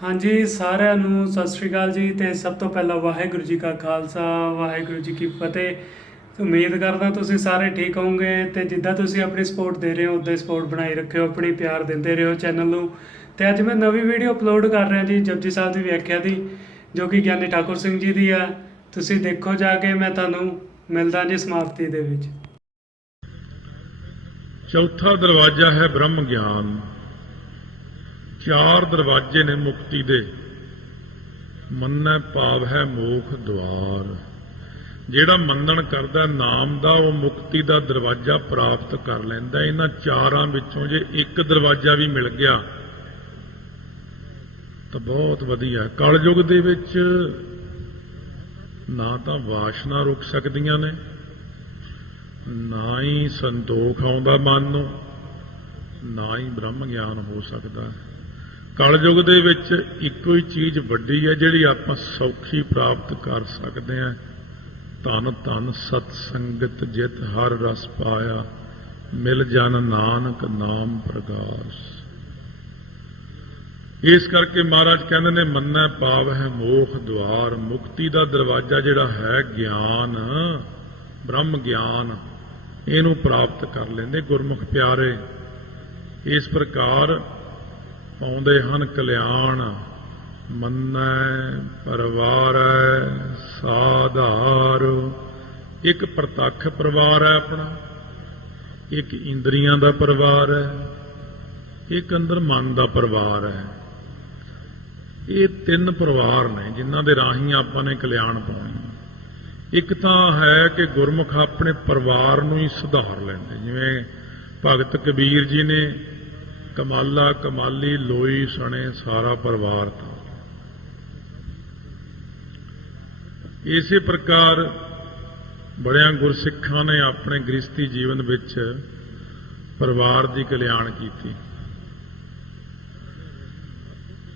हाँ जी ਸਾਰਿਆਂ ਨੂੰ ਸਤਿ ਸ਼੍ਰੀ ਅਕਾਲ ਜੀ ਤੇ ਸਭ ਤੋਂ ਪਹਿਲਾਂ ਵਾਹਿਗੁਰੂ ਜੀ ਕਾ ਖਾਲਸਾ ਵਾਹਿਗੁਰੂ ਜੀ ਕੀ ਫਤਿਹ। ਉਮੀਦ ਕਰਦਾ ਤੁਸੀਂ ਸਾਰੇ ਠੀਕ ਹੋਵੋਗੇ ਤੇ ਜਿੱਦਾਂ ਤੁਸੀਂ ਆਪਣੀ ਸਪੋਰਟ ਦੇ ਰਹੇ ਹੋ ਉਦਾਂ ਹੀ ਸਪੋਰਟ ਬਣਾਈ ਰੱਖਿਓ, ਆਪਣੀ ਪਿਆਰ ਦਿੰਦੇ ਰਹੋ ਚੈਨਲ ਨੂੰ। ਤੇ ਅੱਜ ਮੈਂ ਨਵੀਂ ਵੀਡੀਓ ਅਪਲੋਡ ਕਰ ਰਿਹਾ ਜੀ ਜਪਜੀ ਸਾਹਿਬ ਦੀ ਵਿਆਖਿਆ ਦੀ, ਜੋ ਕਿ ਗਿਆਨੀ ਠਾਕੁਰ ਸਿੰਘ ਜੀ ਦੀ ਆ। ਤੁਸੀਂ ਦੇਖੋ ਜਾ ਕੇ, ਮੈਂ ਤੁਹਾਨੂੰ ਮਿਲਦਾ ਜੀ ਸਮਾਪਤੀ ਦੇ ਵਿੱਚ। चौथा दरवाजा है ब्रह्म ज्ञान। चार दरवाजे ने मुक्ति दे, मन्नै भाव है मोख द्वार। ਜਿਹੜਾ ਮੰਨਣ ਕਰਦਾ ਨਾਮ ਦਾ ਉਹ ਮੁਕਤੀ ਦਾ ਦਰਵਾਜ਼ਾ ਪ੍ਰਾਪਤ ਕਰ ਲੈਂਦਾ। ਇਹਨਾਂ ਚਾਰਾਂ ਵਿੱਚੋਂ ਜੇ ਇੱਕ ਦਰਵਾਜ਼ਾ ਵੀ ਮਿਲ ਗਿਆ ਤਾਂ ਬਹੁਤ ਵਧੀਆ। ਕਲਯੁਗ ਦੇ ਵਿੱਚ ਨਾ ਤਾਂ ਵਾਸ਼ਨਾ ਰੁਕ ਸਕਦੀਆਂ ਨੇ, ਨਾ ਹੀ ਸੰਤੋਖ ਆਉਂਦਾ ਮਨ ਨੂੰ, ਨਾ ਹੀ ਬ੍ਰਹਮ ਗਿਆਨ ਹੋ ਸਕਦਾ। ਕਲਯੁਗ ਦੇ ਵਿੱਚ ਇੱਕੋ ਹੀ ਚੀਜ਼ ਵੱਡੀ ਹੈ ਜਿਹੜੀ ਆਪਾਂ ਸੌਖੀ ਪ੍ਰਾਪਤ ਕਰ ਸਕਦੇ ਹਾਂ। ਧਨ ਧਨ ਸਤ ਸੰਗਤ ਜਿਤ ਹਰ ਰਸ ਪਾਇਆ, ਮਿਲ ਜਨ ਨਾਨਕ ਨਾਮ ਪ੍ਰਗਾਸ। ਇਸ ਕਰਕੇ ਮਹਾਰਾਜ ਕਹਿੰਦੇ ਨੇ ਮੰਨੈ ਪਾਵ ਹੈ ਮੋਖ ਦੁਆਰ। ਮੁਕਤੀ ਦਾ ਦਰਵਾਜ਼ਾ ਜਿਹੜਾ ਹੈ ਗਿਆਨ, ਬ੍ਰਹਮ ਗਿਆਨ, ਇਹਨੂੰ ਪ੍ਰਾਪਤ ਕਰ ਲੈਂਦੇ ਗੁਰਮੁਖ ਪਿਆਰੇ। ਇਸ ਪ੍ਰਕਾਰ ਪਾਉਂਦੇ ਹਨ ਕਲਿਆਣ। ਮੰਨੈ ਪਰਵਾਰੈ ਸਾਧਾਰ। ਇੱਕ ਪ੍ਰਤੱਖ ਪਰਿਵਾਰ ਹੈ ਆਪਣਾ, ਇੱਕ ਇੰਦਰੀਆਂ ਦਾ ਪਰਿਵਾਰ ਹੈ, ਇੱਕ ਅੰਦਰ ਮਨ ਦਾ ਪਰਿਵਾਰ ਹੈ। ਇਹ ਤਿੰਨ ਪਰਿਵਾਰ ਨੇ ਜਿਨ੍ਹਾਂ ਦੇ ਰਾਹੀਂ ਆਪਾਂ ਨੇ ਕਲਿਆਣ ਪਾਉਣੀ। ਇੱਕ ਤਾਂ ਹੈ ਕਿ ਗੁਰਮੁਖ ਆਪਣੇ ਪਰਿਵਾਰ ਨੂੰ ਹੀ ਸੁਧਾਰ ਲੈਂਦੇ, ਜਿਵੇਂ ਭਗਤ ਕਬੀਰ ਜੀ ਨੇ ਕਮਾਲਾ ਕਮਾਲੀ ਲੋਈ ਸਣੇ ਸਾਰਾ ਪਰਿਵਾਰ ਤਾਂ। ਇਸੇ ਪ੍ਰਕਾਰ ਬੜਿਆਂ ਗੁਰਸਿੱਖਾਂ ਨੇ ਆਪਣੇ ਗ੍ਰਸਤੀ ਜੀਵਨ ਵਿੱਚ ਪਰਿਵਾਰ ਦੀ ਕਲਿਆਣ ਕੀਤੀ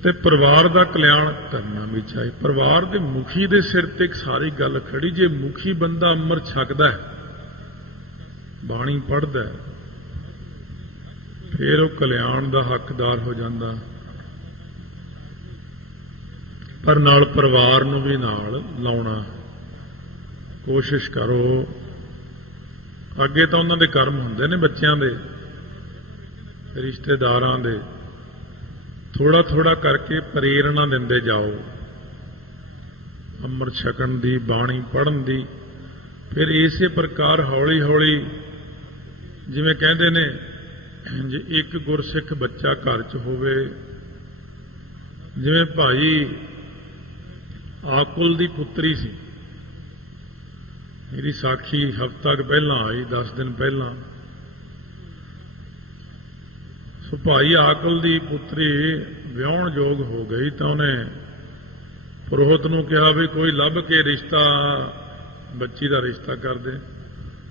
ਤੇ ਪਰਿਵਾਰ ਦਾ ਕਲਿਆਣ ਕਰਨਾ ਵੀ ਚਾਹੀਦਾ। ਪਰਿਵਾਰ ਦੇ ਮੁਖੀ ਦੇ ਸਿਰ ਤੇ ਇੱਕ ਸਾਰੀ ਗੱਲ ਖੜੀ। ਜੇ ਮੁਖੀ ਬੰਦਾ ਅੰਮ੍ਰਿਤ ਛਕਦਾ, ਬਾਣੀ ਪੜ੍ਹਦਾ, ਫਿਰ ਉਹ ਕਲਿਆਣ ਦਾ ਹੱਕਦਾਰ ਹੋ ਜਾਂਦਾ। ਪਰ ਨਾਲ ਪਰਿਵਾਰ ਨੂੰ ਵੀ ਨਾਲ ਲਾਉਣਾ ਕੋਸ਼ਿਸ਼ ਕਰੋ। ਅੱਗੇ ਤਾਂ ਉਹਨਾਂ ਦੇ ਕਰਮ ਹੁੰਦੇ ਨੇ, ਬੱਚਿਆਂ ਦੇ, ਰਿਸ਼ਤੇਦਾਰਾਂ ਦੇ। ਥੋੜਾ ਥੋੜਾ ਕਰਕੇ ਪ੍ਰੇਰਣਾ ਦਿੰਦੇ ਜਾਓ ਅੰਮ੍ਰਿਤ ਛਕਣ ਦੀ, ਬਾਣੀ ਪੜ੍ਹਨ ਦੀ। ਫਿਰ ਇਸੇ ਪ੍ਰਕਾਰ ਹੌਲੀ ਹੌਲੀ, ਜਿਵੇਂ ਕਹਿੰਦੇ ਨੇ, ਜੇ ਇੱਕ ਗੁਰਸਿੱਖ ਬੱਚਾ ਘਰ 'ਚ ਹੋਵੇ, ਜਿਵੇਂ ਭਾਈ ਆਕੁਲ ਦੀ ਪੁੱਤਰੀ ਸੀ, ਇਹਦੀ ਸਾਖੀ ਹਫ਼ਤਾ ਕੁ ਪਹਿਲਾਂ ਆਈ, 10 ਦਿਨ ਪਹਿਲਾਂ। ਸੋ ਭਾਈ ਆਕਲ ਦੀ ਪੁੱਤਰੀ ਵਿਆਹੁਣ ਯੋਗ ਹੋ ਗਈ ਤਾਂ ਉਹਨੇ ਪੁਰੋਹਿਤ ਨੂੰ ਕਿਹਾ ਵੀ ਕੋਈ ਲੱਭ ਕੇ ਰਿਸ਼ਤਾ, ਬੱਚੀ ਦਾ ਰਿਸ਼ਤਾ ਕਰ ਦੇ।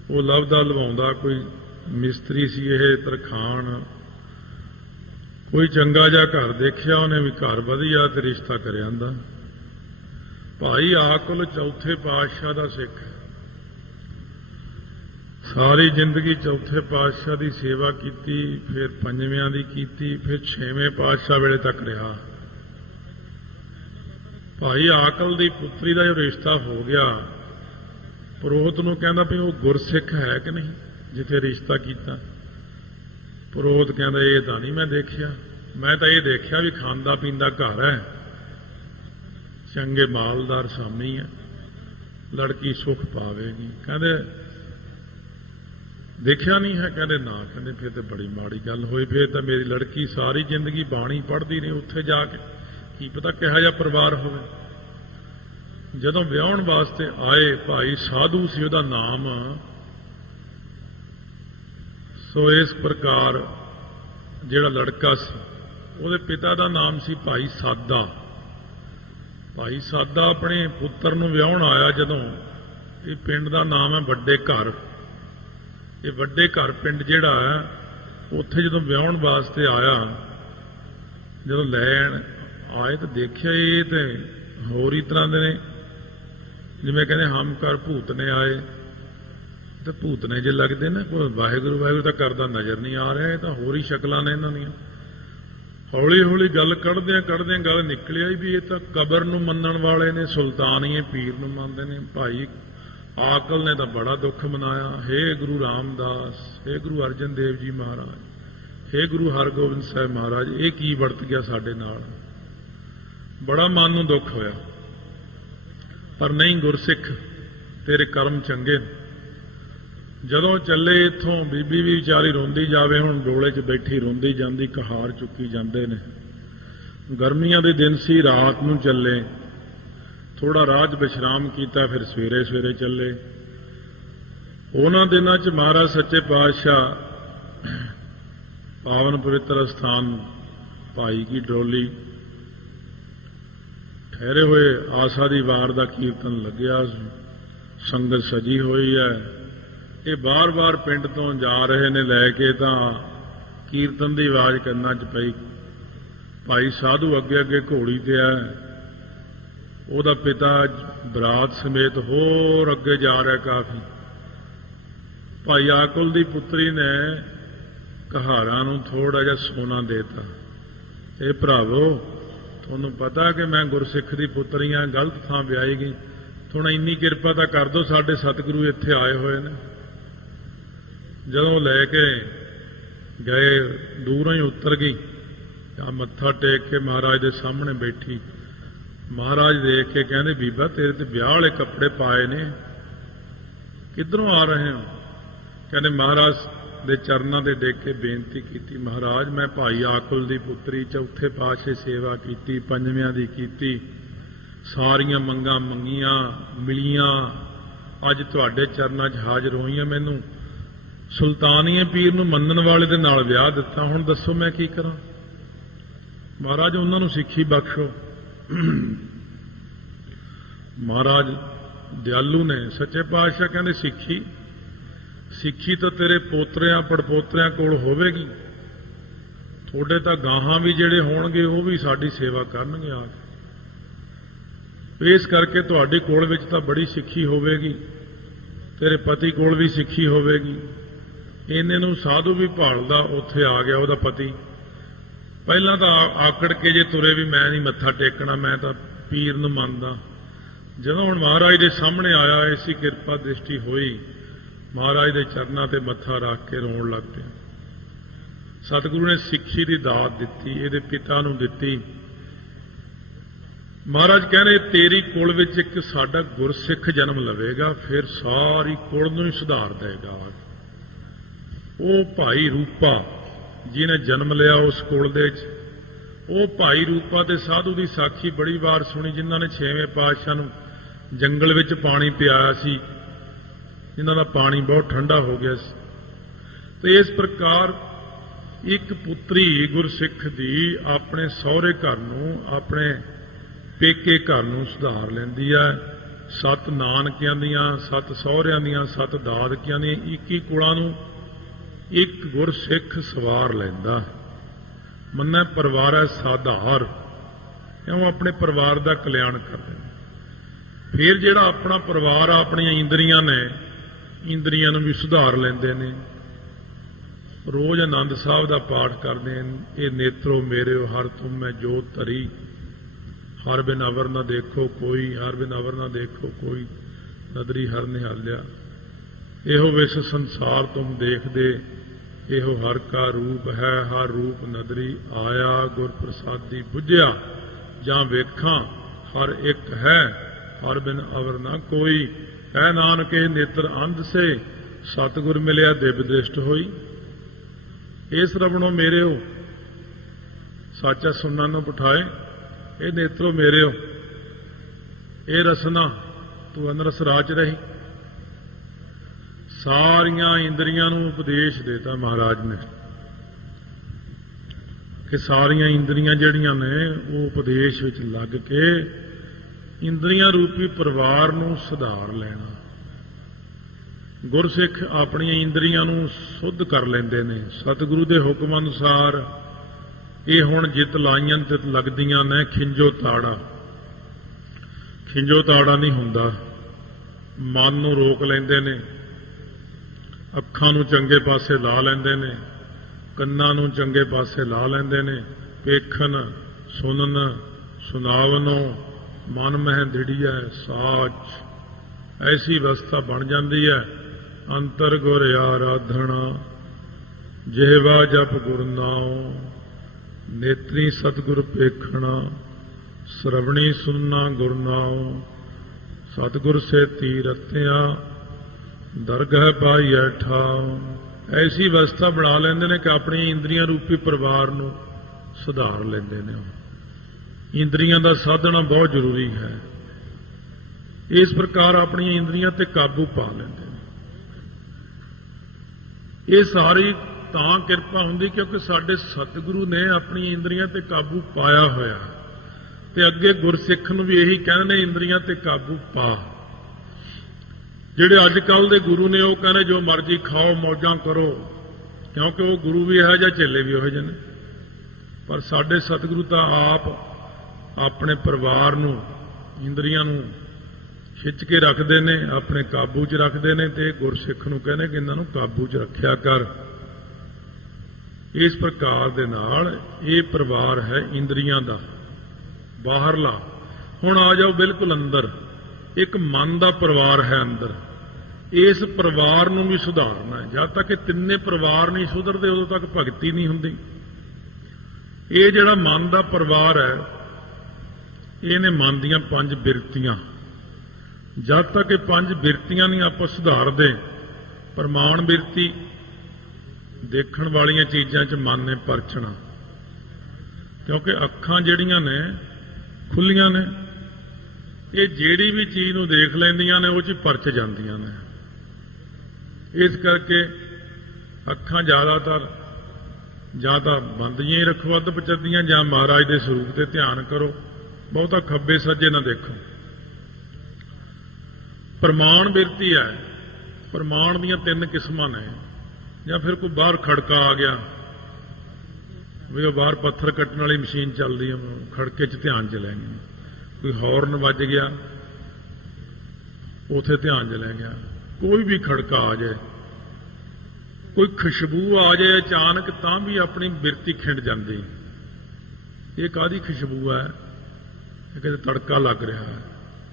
ਉਹ ਲੱਭਦਾ ਲਵਾਉਂਦਾ, ਕੋਈ ਮਿਸਤਰੀ ਸੀ ਇਹ ਤਰਖਾਣ, ਕੋਈ ਚੰਗਾ ਜਿਹਾ ਘਰ ਦੇਖਿਆ ਉਹਨੇ ਵੀ ਘਰ ਵਧੀਆ ਤੇ ਰਿਸ਼ਤਾ ਕਰਿਆ ਆਂਦਾ। ਭਾਈ ਆਕਲ ਚੌਥੇ ਪਾਤਸ਼ਾਹ ਦਾ ਸਿੱਖ, ਸਾਰੀ ਜ਼ਿੰਦਗੀ ਚੌਥੇ ਪਾਤਸ਼ਾਹ ਦੀ ਸੇਵਾ ਕੀਤੀ, ਫਿਰ ਪੰਜਵਿਆਂ ਦੀ ਕੀਤੀ, ਫਿਰ ਛੇਵੇਂ ਪਾਤਸ਼ਾਹ ਵੇਲੇ ਤੱਕ ਰਿਹਾ। ਭਾਈ ਆਕਲ ਦੀ ਪੁੱਤਰੀ ਦਾ ਜੋ ਰਿਸ਼ਤਾ ਹੋ ਗਿਆ, ਪੁਰੋਹਿਤ ਨੂੰ ਕਹਿੰਦਾ ਵੀ ਉਹ ਗੁਰਸਿੱਖ ਹੈ ਕਿ ਨਹੀਂ ਜਿੱਥੇ ਰਿਸ਼ਤਾ ਕੀਤਾ। ਪੁਰੋਹਿਤ ਕਹਿੰਦਾ ਇਹ ਤਾਂ ਨਹੀਂ ਮੈਂ ਦੇਖਿਆ, ਮੈਂ ਤਾਂ ਇਹ ਦੇਖਿਆ ਵੀ ਖਾਂਦਾ ਪੀਂਦਾ ਘਰ ਹੈ, ਚੰਗੇ ਮਾਲਦਾਰ ਸਾਮੀ ਹੈ, ਲੜਕੀ ਸੁਖ ਪਾਵੇਗੀ। ਕਹਿੰਦੇ ਦੇਖਿਆ ਨਹੀਂ ਹੈ? ਕਹਿੰਦੇ ਨਾ। ਕਹਿੰਦੇ ਫਿਰ ਤੇ ਬੜੀ ਮਾੜੀ ਗੱਲ ਹੋਈ, ਫਿਰ ਤਾਂ ਮੇਰੀ ਲੜਕੀ ਸਾਰੀ ਜ਼ਿੰਦਗੀ ਬਾਣੀ ਪੜ੍ਹਦੀ ਰਹੀ, ਉੱਥੇ ਜਾ ਕੇ ਕੀ ਪਤਾ ਕਿਹੋ ਜਿਹਾ ਪਰਿਵਾਰ ਹੋਵੇ। ਜਦੋਂ ਵਿਆਹੁਣ ਵਾਸਤੇ ਆਏ, ਭਾਈ ਸਾਧੂ ਸੀ ਉਹਦਾ ਨਾਮ। ਸੋ ਇਸ ਪ੍ਰਕਾਰ ਜਿਹੜਾ ਲੜਕਾ ਸੀ ਉਹਦੇ ਪਿਤਾ ਦਾ ਨਾਮ ਸੀ ਭਾਈ ਸਾਦਾ। ਭਾਈ ਸਾਦਾ ਆਪਣੇ ਪੁੱਤਰ ਨੂੰ ਵਿਆਹੁਣ ਆਇਆ ਜਦੋਂ। ਇਹ ਪਿੰਡ ਦਾ ਨਾਮ ਹੈ ਵੱਡੇ ਘਰ। ਇਹ ਵੱਡੇ ਘਰ ਪਿੰਡ ਜਿਹੜਾ ਹੈ, ਉੱਥੇ ਜਦੋਂ ਵਿਆਹੁਣ ਵਾਸਤੇ ਆਇਆ, ਜਦੋਂ ਲੈਣ ਆਏ ਤਾਂ ਦੇਖਿਆ ਇਹ ਤੇ ਹੋਰ ਹੀ ਤਰ੍ਹਾਂ ਦੇ ਨੇ, ਜਿਵੇਂ ਕਹਿੰਦੇ ਹਮ ਘਰ ਭੂਤ ਨੇ ਆਏ। ਤੇ ਭੂਤ ਨੇ ਜੇ ਲੱਗਦੇ ਨਾ, ਕੋਈ ਵਾਹਿਗੁਰੂ ਵਾਹਿਗੁਰੂ ਤਾਂ ਕਰਦਾ ਨਜ਼ਰ ਨਹੀਂ ਆ ਰਿਹਾ, ਇਹ ਤਾਂ ਹੋਰ ਹੀ ਸ਼ਕਲਾਂ ਨੇ ਇਹਨਾਂ ਦੀਆਂ। ਹੌਲੀ ਹੌਲੀ ਗੱਲ ਕੱਢਦਿਆਂ ਗੱਲ ਨਿਕਲਿਆ ਵੀ ਇਹ ਤਾਂ ਕਬਰ ਨੂੰ ਮੰਨਣ ਵਾਲੇ ਨੇ, ਸੁਲਤਾਨੀਏ ਪੀਰ ਨੂੰ ਮੰਨਦੇ ਨੇ। ਭਾਈ ਆਕਲ ਨੇ ਤਾਂ ਬੜਾ ਦੁੱਖ ਮਨਾਇਆ। ਹੇ ਗੁਰੂ ਰਾਮਦਾਸ, ਹੇ ਗੁਰੂ ਅਰਜਨ ਦੇਵ ਜੀ ਮਹਾਰਾਜ, ਹੇ ਗੁਰੂ ਹਰਗੋਬਿੰਦ ਸਾਹਿਬ ਮਹਾਰਾਜ, ਇਹ ਕੀ ਵਰਤ ਗਿਆ ਸਾਡੇ ਨਾਲ। ਬੜਾ ਮਨ ਨੂੰ ਦੁੱਖ ਹੋਇਆ। ਪਰ ਨਹੀਂ ਗੁਰਸਿੱਖ, ਤੇਰੇ ਕਰਮ ਚੰਗੇ ਨੇ। ਜਦੋਂ ਚੱਲੇ ਇੱਥੋਂ ਬੀਬੀ ਵੀ ਵਿਚਾਰੀ ਰੋਂਦੀ ਜਾਵੇ, ਹੁਣ ਡੋਲੇ 'ਚ ਬੈਠੀ ਰੋਂਦੀ ਜਾਂਦੀ, ਕਹਾਰ ਚੁੱਕੀ ਜਾਂਦੇ ਨੇ। ਗਰਮੀਆਂ ਦੇ ਦਿਨ ਸੀ, ਰਾਤ ਨੂੰ ਚੱਲੇ, ਥੋੜਾ ਰਾਹ 'ਚ ਵਿਸ਼ਰਾਮ ਕੀਤਾ, ਫਿਰ ਸਵੇਰੇ ਚੱਲੇ। ਉਹਨਾਂ ਦਿਨਾਂ 'ਚ ਮਹਾਰਾਜ ਸੱਚੇ ਪਾਤਸ਼ਾਹ ਪਾਵਨ ਪਵਿੱਤਰ ਸਥਾਨ ਭਾਈ ਕੀ ਡੋਲੀ ਠਹਿਰੇ ਹੋਏ, ਆਸਾ ਦੀ ਵਾਰ ਦਾ ਕੀਰਤਨ ਲੱਗਿਆ, ਸੰਗਤ ਸਜੀ ਹੋਈ ਹੈ। ਇਹ ਬਾਰ-ਬਾਰ ਪਿੰਡ ਤੋਂ ਜਾ ਰਹੇ ਨੇ ਲੈ ਕੇ, ਤਾਂ ਕੀਰਤਨ ਦੀ ਆਵਾਜ਼ ਕੰਨਾਂ 'ਚ ਪਈ। ਭਾਈ ਸਾਧੂ ਅੱਗੇ ਘੋੜੀ ਤੇ ਹੈ, ਉਹਦਾ ਪਿਤਾ ਬਰਾਤ ਸਮੇਤ ਹੋਰ ਅੱਗੇ ਜਾ ਰਿਹਾ ਕਾਫੀ। ਭਾਈ ਆਕਲ ਦੀ ਪੁੱਤਰੀ ਨੇ ਕਹਾਰਾਂ ਨੂੰ ਥੋੜਾ ਜਿਹਾ ਸੋਨਾ ਦੇਤਾ। ਇਹ ਭਰਾਵੋ, ਤੁਹਾਨੂੰ ਪਤਾ ਕਿ ਮੈਂ ਗੁਰਸਿੱਖ ਦੀ ਪੁੱਤਰੀ ਹਾਂ, ਗਲਤ ਥਾਂ ਵਿਆਹੀ ਗਈ, ਥੋੜਾ ਇੰਨੀ ਕਿਰਪਾ ਤਾਂ ਕਰ ਦਿਓ, ਸਾਡੇ ਸਤਿਗੁਰੂ ਇੱਥੇ ਆਏ ਹੋਏ ਨੇ। ਜਦੋਂ ਲੈ ਕੇ ਗਏ, ਦੂਰੋਂ ਹੀ ਉਤਰ ਗਈ, ਤਾਂ ਮੱਥਾ ਟੇਕ ਕੇ ਮਹਾਰਾਜ ਦੇ ਸਾਹਮਣੇ ਬੈਠੀ। ਮਹਾਰਾਜ ਦੇਖ ਕੇ ਕਹਿੰਦੇ, ਬੀਬਾ ਤੇਰੇ ਤੇ ਵਿਆਹ ਵਾਲੇ ਕੱਪੜੇ ਪਾਏ ਨੇ, ਕਿੱਧਰੋਂ ਆ ਰਹੇ ਹੋ? ਕਹਿੰਦੇ ਮਹਾਰਾਜ ਦੇ ਚਰਨਾਂ ਤੇ ਡੇਕ ਕੇ ਬੇਨਤੀ ਕੀਤੀ, ਮਹਾਰਾਜ ਮੈਂ ਭਾਈ ਆਕਲ ਦੀ ਪੁੱਤਰੀ, ਚੌਥੇ ਪਾਤਸ਼ਾਹ ਸੇਵਾ ਕੀਤੀ, ਪੰਜਵਿਆਂ ਦੀ ਕੀਤੀ, ਸਾਰੀਆਂ ਮੰਗਾਂ ਮੰਗੀਆਂ, ਮਿਲੀਆਂ, ਅੱਜ ਤੁਹਾਡੇ ਚਰਨਾਂ 'ਚ ਹਾਜ਼ਰ ਹੋਈਆਂ। ਮੈਨੂੰ ਸੁਲਤਾਨੀਏ ਪੀਰ ਨੂੰ ਮੰਨਣ ਵਾਲੇ ਦੇ ਨਾਲ ਵਿਆਹ ਦਿੱਤਾ, ਹੁਣ ਦੱਸੋ ਮੈਂ ਕੀ ਕਰਾਂ? ਮਹਾਰਾਜ ਉਹਨਾਂ ਨੂੰ ਸਿੱਖੀ ਬਖਸ਼ੋ। ਮਹਾਰਾਜ ਦਿਆਲੂ ਨੇ। ਸੱਚੇ ਪਾਤਸ਼ਾਹ ਕਹਿੰਦੇ ਸਿੱਖੀ ਤਾਂ ਤੇਰੇ ਪੋਤਰਿਆਂ ਪੜਪੋਤਰਿਆਂ ਕੋਲ ਹੋਵੇਗੀ, ਤੁਹਾਡੇ ਤਾਂ ਗਾਹਾਂ ਵੀ ਜਿਹੜੇ ਹੋਣਗੇ ਉਹ ਵੀ ਸਾਡੀ ਸੇਵਾ ਕਰਨਗੇ ਆ ਕੇ। ਇਸ ਕਰਕੇ ਤੁਹਾਡੇ ਕੋਲ ਵਿੱਚ ਤਾਂ ਬੜੀ ਸਿੱਖੀ ਹੋਵੇਗੀ, ਤੇਰੇ ਪਤੀ ਕੋਲ ਵੀ ਸਿੱਖੀ ਹੋਵੇਗੀ। ਇਹਨੇ ਨੂੰ ਸਾਧੂ ਵੀ ਭਾਲਦਾ, ਉੱਥੇ ਆ ਗਿਆ ਉਹਦਾ ਪਤੀ। ਪਹਿਲਾਂ ਤਾਂ ਆਕੜ ਕੇ ਜੇ ਤੁਰੇ ਵੀ ਮੈਂ ਨਹੀਂ ਮੱਥਾ ਟੇਕਣਾ, ਮੈਂ ਤਾਂ ਪੀਰ ਨੂੰ ਮੰਨਦਾ। ਜਦੋਂ ਹੁਣ ਮਹਾਰਾਜ ਦੇ ਸਾਹਮਣੇ ਆਇਆ, ਐਸੀ ਕਿਰਪਾ ਦ੍ਰਿਸ਼ਟੀ ਹੋਈ, ਮਹਾਰਾਜ ਦੇ ਚਰਨਾਂ ਤੇ ਮੱਥਾ ਰੱਖ ਕੇ ਰੋਣ ਲੱਗ ਪਿਆ। ਸਤਿਗੁਰੂ ਨੇ ਸਿੱਖੀ ਦੀ ਦਾਤ ਦਿੱਤੀ, ਇਹਦੇ ਪਿਤਾ ਨੂੰ ਦਿੱਤੀ। ਮਹਾਰਾਜ ਕਹਿੰਦੇ ਤੇਰੀ ਕੁਲ ਵਿੱਚ ਇੱਕ ਸਾਡਾ ਗੁਰਸਿੱਖ ਜਨਮ ਲਵੇਗਾ, ਫਿਰ ਸਾਰੀ ਕੁਲ ਨੂੰ ਹੀ ਸੁਧਾਰ ਦੇਗਾ। ਉਹ ਭਾਈ ਰੂਪਾ ਜਿਹਨੇ ਜਨਮ ਲਿਆ ਉਸ ਕੁਲ ਦੇ ਵਿੱਚ, ਉਹ ਭਾਈ ਰੂਪਾ ਤੇ ਸਾਧੂ ਦੀ ਸਾਖੀ ਬੜੀ ਵਾਰ ਸੁਣੀ, ਜਿਨ੍ਹਾਂ ਨੇ 6ਵੇਂ ਪਾਤਸ਼ਾਹ ਨੂੰ ਜੰਗਲ ਵਿੱਚ ਪਾਣੀ ਪਿਆਇਆ ਸੀ, ਜਿਨ੍ਹਾਂ ਦਾ ਪਾਣੀ ਬਹੁਤ ਠੰਡਾ ਹੋ ਗਿਆ ਸੀ। ਤੇ ਇਸ ਪ੍ਰਕਾਰ ਇੱਕ ਪੁੱਤਰੀ ਗੁਰਸਿੱਖ ਦੀ ਆਪਣੇ ਸਹੁਰੇ ਘਰ ਨੂੰ, ਆਪਣੇ ਪੇਕੇ ਘਰ ਨੂੰ ਸੁਧਾਰ ਲੈਂਦੀ ਹੈ। 7 ਨਾਨਕਿਆਂ ਦੀਆਂ, 7 ਸਹੁਰਿਆਂ ਦੀਆਂ, 7 ਦਾਦਕਿਆਂ ਦੀਆਂ, 21 ਕੁਲਾਂ ਨੂੰ ਇੱਕ ਗੁਰਸਿੱਖ ਸਵਾਰ ਲੈਂਦਾ। ਮੰਨੈ ਪਰਿਵਾਰ ਹੈ ਸਾਧਾਰ, ਕਿਉਂ ਆਪਣੇ ਪਰਿਵਾਰ ਦਾ ਕਲਿਆਣ ਕਰਦੇ ਨੇ। ਫਿਰ ਜਿਹੜਾ ਆਪਣਾ ਪਰਿਵਾਰ, ਆਪਣੀਆਂ ਇੰਦਰੀਆਂ ਨੇ, ਇੰਦਰੀਆਂ ਨੂੰ ਵੀ ਸੁਧਾਰ ਲੈਂਦੇ ਨੇ। ਰੋਜ਼ ਆਨੰਦ ਸਾਹਿਬ ਦਾ ਪਾਠ ਕਰਦੇ ਨੇ। ਇਹ ਨੇਤਰੋ ਮੇਰਿਓ ਹਰ ਤੁਮ ਮੈਂ ਜੋਤ ਧਰੀ, ਹਰ ਬਿਨ ਅਵਰ ਨਾ ਦੇਖੋ ਕੋਈ, ਹਰ ਬਿਨ ਅਵਰ ਨਾ ਦੇਖੋ ਕੋਈ, ਨਦਰੀ ਹਰ ਨਿਹਾਲਿਆ। ਇਹੋ ਵਿਸ ਸੰਸਾਰ ਤੁਮ ਦੇਖਦੇ, ਇਹੋ ਹਰ ਕਾ ਰੂਪ ਹੈ, ਹਰ ਰੂਪ ਨਦਰੀ ਆਇਆ। ਗੁਰ ਪ੍ਰਸਾਦੀ ਬੁੱਝਿਆ ਜਾਂ ਵੇਖਾਂ, ਹਰ ਇੱਕ ਹੈ, ਹਰ ਬਿਨ ਅਵਰ ਨਾ ਕੋਈ। ਕਹਿ ਨਾਨਕ ਇਹ ਨੇਤਰ ਅੰਧ ਸੇ, ਸਤਿਗੁਰ ਮਿਲਿਆ ਦਿਵ ਦ੍ਰਿਸ਼ਟ ਹੋਈ। ਇਸ ਰਵਣੋ ਮੇਰਿਓ ਸਾਚਾ ਸੁਣਨਾ ਨੂੰ ਪਠਾਏ, ਇਹ ਨੇਤਰੋ ਮੇਰਿਓ, ਇਹ ਰਸਨਾ ਤੂੰ ਅਨਰਸ ਰਾਜ ਰਹੀ। ਸਾਰੀਆਂ ਇੰਦਰੀਆਂ ਨੂੰ ਉਪਦੇਸ਼ ਦੇਤਾ ਮਹਾਰਾਜ ਨੇ ਕਿ ਸਾਰੀਆਂ ਇੰਦਰੀਆਂ ਜਿਹੜੀਆਂ ਨੇ ਉਹ ਉਪਦੇਸ਼ ਵਿੱਚ ਲੱਗ ਕੇ ਇੰਦਰੀਆਂ ਰੂਪੀ ਪਰਿਵਾਰ ਨੂੰ ਸੁਧਾਰ ਲੈਣਾ। ਗੁਰਸਿੱਖ ਆਪਣੀਆਂ ਇੰਦਰੀਆਂ ਨੂੰ ਸੁੱਧ ਕਰ ਲੈਂਦੇ ਨੇ ਸਤਿਗੁਰੂ ਦੇ ਹੁਕਮ ਅਨੁਸਾਰ। ਇਹ ਹੁਣ ਜਿਤ ਲਾਈਆਂ ਤੇ ਲੱਗਦੀਆਂ ਨੇ ਖਿੰਜੋ ਤਾੜਾ। ਖਿੰਜੋ ਤਾੜਾ ਨਹੀਂ ਹੁੰਦਾ, ਮਨ ਨੂੰ ਰੋਕ ਲੈਂਦੇ ਨੇ, ਅੱਖਾਂ ਨੂੰ ਚੰਗੇ ਪਾਸੇ ਲਾ ਲੈਂਦੇ ਨੇ, ਕੰਨਾਂ ਨੂੰ ਚੰਗੇ ਪਾਸੇ ਲਾ ਲੈਂਦੇ ਨੇ, पेखन सुनन सुनावनो मन मह दृढ़िया साच। ऐसी अवस्था बन जाती है। अंतर गुर आराधना जिहवा जप गुर नाओ नेत्री सतगुर पेखना श्रवणी सुनना गुर नाओ सतगुर से तीरत्या दरगह पाई ठाओ। ऐसी अवस्था बना लेंदे ने कि अपनी इंद्रियां रूपी परिवार नूं सुधार लेंदे ने। इंद्रियां दा साधना बहुत जरूरी है। इस प्रकार अपनी इंद्रियां ते काबू पा लेंदे ने। ये सारी तां किरपा हुंदी क्योंकि साडे सतगुरु ने अपनी इंद्रियां ते काबू पाया होया ते अगे गुरसिख नूं भी यही कहने ने इंद्रियां ते काबू पा। जिहड़े अजकल दे गुरु ने वो कहने जो मर्जी खाओ मौजां करो क्योंकि वो गुरु भी है या चेले भी हो ने। पर साडे सतगुरु तां आप अपने परिवार नूं इंद्रियां नूं खिच के रखते हैं अपने काबू च रखते हैं तो गुरसिख नूं कहने कि इन्हां नूं काबू च रखिया कर। इस प्रकार दे नाल ये परिवार है इंद्रियां दा बाहरला। हुण आ जाओ बिल्कुल अंदर एक मन दा परिवार है अंदर। इस परिवार नूं भी सुधारना है। जद तक तिन्ने परिवार नहीं सुधरते उदों तक भगती नहीं हुंदी। ये जिहड़ा मन दा परिवार है इहने मन दीयां 5 बिरतियां। जब तक ये 5 बिरतियां नहीं आप सुधारते प्रमाण बिरती देखण वालियां चीज़ां च मन ने परछना क्योंकि अखां जिहड़ियां ने खुलियां ने ये जिहड़ी भी चीज़ नूं देख लैंदियां ने वो च परछ जांदियां ने। इस करके अखां ज़्यादातर जां तां बंद ही रखो अध पचदियां जां महाराज के स्वरूप ते ध्यान करो बहुता खब्बे सज्जे ना देखो। प्रमाण बिरती है। प्रमाण दीयां 3 किस्मां ने। या फिर कोई बाहर खड़का आ गया भी वो बाहर पत्थर कट्टण वाली मशीन चल रही है खड़के च ध्यान चले गए। कोई हॉर्न वज गया उथे ध्यान चले गया। कोई भी खड़का आ जाए कोई खुशबू आ जाए अचानक तां भी अपनी बिरती खिंड जाती। ये काहदी खुशबू है कि तड़का लग रहा है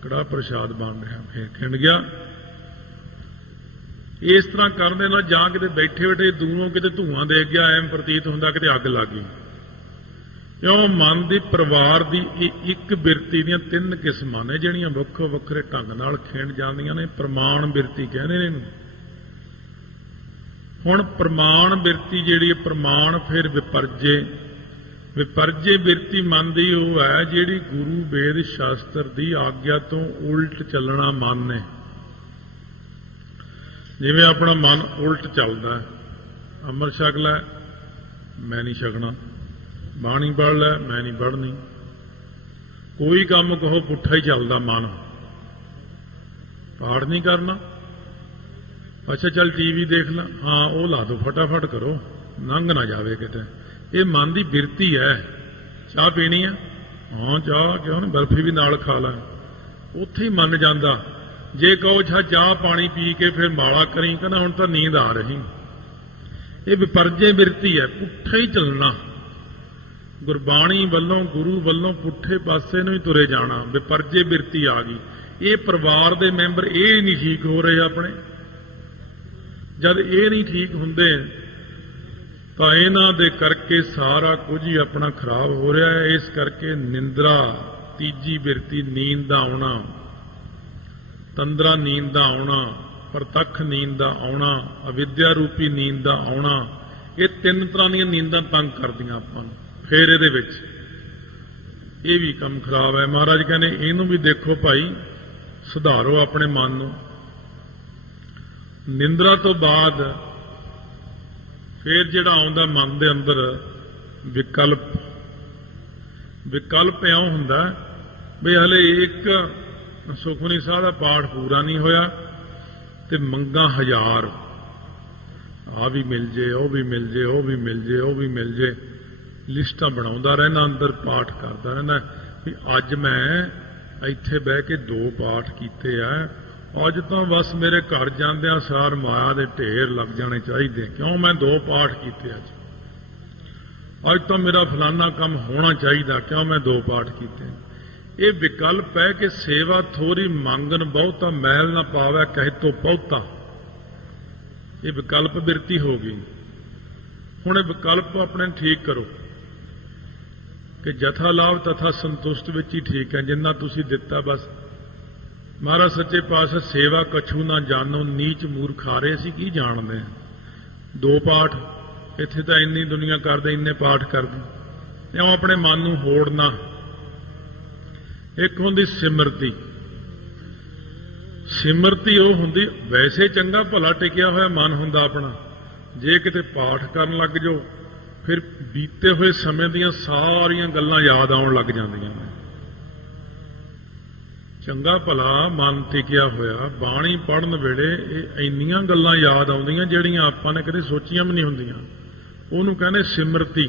कड़ा प्रसाद बन रहा फिर खिंड गया। इस तरह करने ना जां किते बैठे बैठे दूरों किते धुआं देख गया एम प्रतीत होंदा किते अग लग गई। क्यों मन की परिवार की एक बिरती दी 3 किस्मां ने जिहड़ियां वक्खो वक्खरे ढंग नाल खिंड जांदियां ने। प्रमाण बिरती कहने ने। हुण प्रमाण बिरती जिहड़ी प्रमाण फिर विपरजे। विपरजे बिरती मन दी वो है जिहड़ी गुरु वेद शास्त्र की आग्या तो उल्ट चलना मन ने। जिवें अपना मन उल्ट चलदा है अमर छक लै मैं नहीं छकना बाणी पढ़ लै मैं नहीं पढ़नी। कोई काम कहो पुट्ठा ही चलदा मन। पाठ नहीं करना अच्छा चल टीवी देख ला हाँ वो ला दो फटाफट करो लंघ ना जावे किते। ये मन की बिरती है। चाह पीनी है हाँ चाह क्यों नहीं बर्फी भी नाल खा ला उत्थे ही मन जांदा। जे कहो छा चाह पानी पी के फिर माला करी कहना हुण तां नींद आ रही। ये विपरजे बिरती है पुट्ठा ही चलना। गुरबाणी वल्लों गुरु वल्लों पुट्ठे पासे नूं ही तुरे जाना विपरजे बिरती आ गई। ये परिवार दे मैंबर ये नहीं ठीक हो रहे अपने। जद ये नहीं ठीक हुंदे तां इन्हां दे करके सारा कुछ ही अपना खराब हो रहा है। इस करके निंद्रा तीजी बिरती नींद दा आउणा तंद्रा नींद दा आउणा प्रतख नींद दा आउणा अविद्या रूपी नींद दा आउणा ये 3 तरह दी नींदां तंग करदियां आपां नूं। फिर इहदे विच ये भी काम खराब है। महाराज कहने इहनूं भी देखो भाई सुधारो अपने मन नूं। निंद्रा तो बाद फिर जिहड़ा आउंदा मन दे अंदर विकल्प। विकल्प इउं हुंदा भी हले एक सुखमनी साहब का पाठ पूरा नहीं होया ते मंगा 1000 आ भी मिल जे वो भी मिल जे वो भी मिल जे वो भी मिल जे लिस्टां बनाउंदा रहना अंदर पाठ करदा रहना भी अज मैं इत्थे बह के 2 पाठ कीते आ अज तो बस मेरे घर जांदियां सार माया दे ढेर लग जाने चाहिए क्यों मैं 2 पाठ कीते अज। ਅੱਜ ਤਾਂ ਮੇਰਾ ਫਲਾਨਾ ਕੰਮ ਹੋਣਾ ਚਾਹੀਦਾ, ਕਿਉਂ ਮੈਂ 2 ਪਾਠ ਕੀਤੇ। ਇਹ ਵਿਕਲਪ ਹੈ ਕਿ ਸੇਵਾ ਥੋੜੀ ਮੰਗਣ ਬਹੁਤਾ, ਮੈਲ ਨਾ ਪਾਵੈ ਕਹਿ ਤੋ ਬਹੁਤਾ। ਇਹ ਵਿਕਲਪ ਬਿਰਤੀ ਹੋ ਗਈ। ਹੁਣ ਇਹ ਵਿਕਲਪ ਆਪਣੇ ਠੀਕ ਕਰੋ ਕਿ ਜਥਾ ਲਾਭ ਤਥਾ ਸੰਤੁਸ਼ਟ ਵਿੱਚ ਹੀ ਠੀਕ ਹੈ। ਜਿੰਨਾ ਤੁਸੀਂ ਦਿੱਤਾ ਬਸ। ਮਹਾਰਾਜ ਸੱਚੇ ਪਾਤਸ਼ਾਹ ਸੇਵਾ ਕਛੂ ਨਾ ਜਾਣੋ ਨੀਚ ਮੂਰਖਾਰੇ, ਅਸੀਂ ਕੀ ਜਾਣਦੇ ਹਾਂ। 2 ਪਾਠ ਇੱਥੇ ਤਾਂ ਇੰਨੀ ਦੁਨੀਆ ਕਰਦੇ, ਇੰਨੇ ਪਾਠ ਕਰਦੇ, ਇਉਂ ਆਪਣੇ ਮਨ ਨੂੰ ਹੋੜਨਾ। ਇੱਕ ਹੁੰਦੀ ਸਿਮਰਤੀ। ਸਿਮਰਤੀ ਉਹ ਹੁੰਦੀ ਵੈਸੇ ਚੰਗਾ ਭਲਾ ਟਿਕਿਆ ਹੋਇਆ ਮਨ ਹੁੰਦਾ ਆਪਣਾ, ਜੇ ਕਿਤੇ ਪਾਠ ਕਰਨ ਲੱਗ ਜਾਓ ਫਿਰ ਬੀਤੇ ਹੋਏ ਸਮੇਂ ਦੀਆਂ ਸਾਰੀਆਂ ਗੱਲਾਂ ਯਾਦ ਆਉਣ ਲੱਗ ਜਾਂਦੀਆਂ ਨੇ। ਚੰਗਾ ਭਲਾ ਮਨ ਟਿਕਿਆ ਹੋਇਆ ਬਾਣੀ ਪੜ੍ਹਨ ਵੇਲੇ ਇਹ ਇੰਨੀਆਂ ਗੱਲਾਂ ਯਾਦ ਆਉਂਦੀਆਂ ਜਿਹੜੀਆਂ ਆਪਾਂ ਨੇ ਕਦੇ ਸੋਚੀਆਂ ਵੀ ਨਹੀਂ ਹੁੰਦੀਆਂ। ਉਹਨੂੰ ਕਹਿੰਦੇ ਸਿਮਰਤੀ,